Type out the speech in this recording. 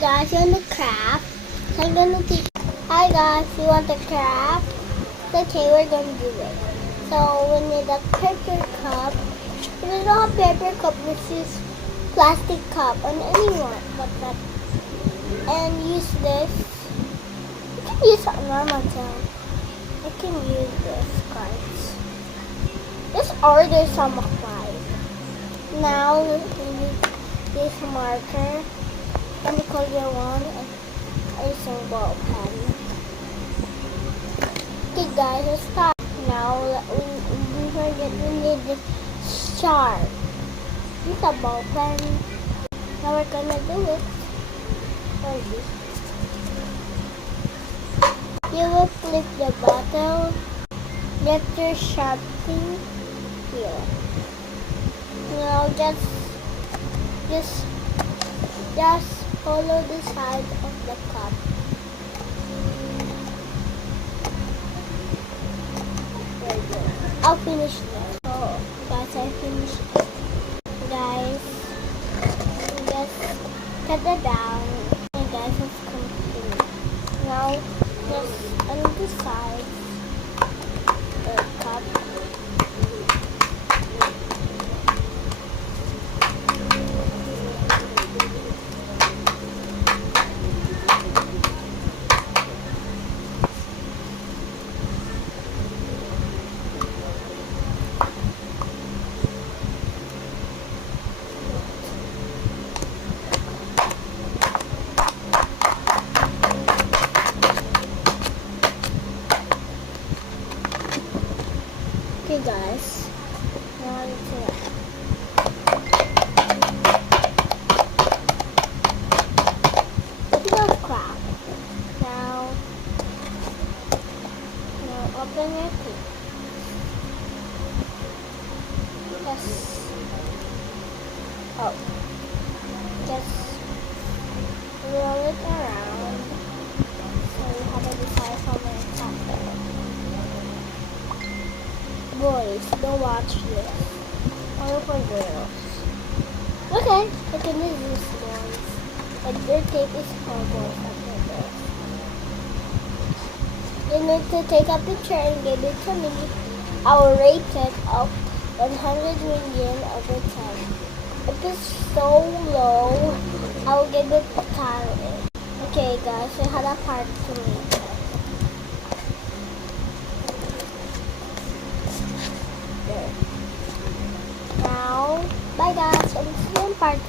guys, you want to craft? So I'm gonna teach. Hi guys, you want to craft? Okay, we're gonna do it. So we need a paper cup. If you don't have paper cup, let's use plastic cup on anyone, but not. And use this. You can use a normal too. I can use this cards. Just order some supplies. Now we need this marker. Any color one and a single pen. Okay guys, let's start. Now we need this sharp. Use a ball pen. Now we're gonna do it. Ready. You will flip the bottle. Get your sharpening here. Now just follow the side of the cup. Very good. I'll finish now. So guys, I finished. Guys, just cut it down. And guys, it's complete. Now just on the side the cup. Okay guys, now it's it. It's a crap. Now open your teeth. Just just roll it around so you have a decide how many times. Boys, don't watch this. Only for girls. Okay, I can do this, boys. But your tape is for boys after this. You need to take a picture and give it to me. I will rate it of 100 million over 10. If it's so low, I will give it a 10. Okay, guys, we had a part to make. Now, bye guys, and see you in part 2.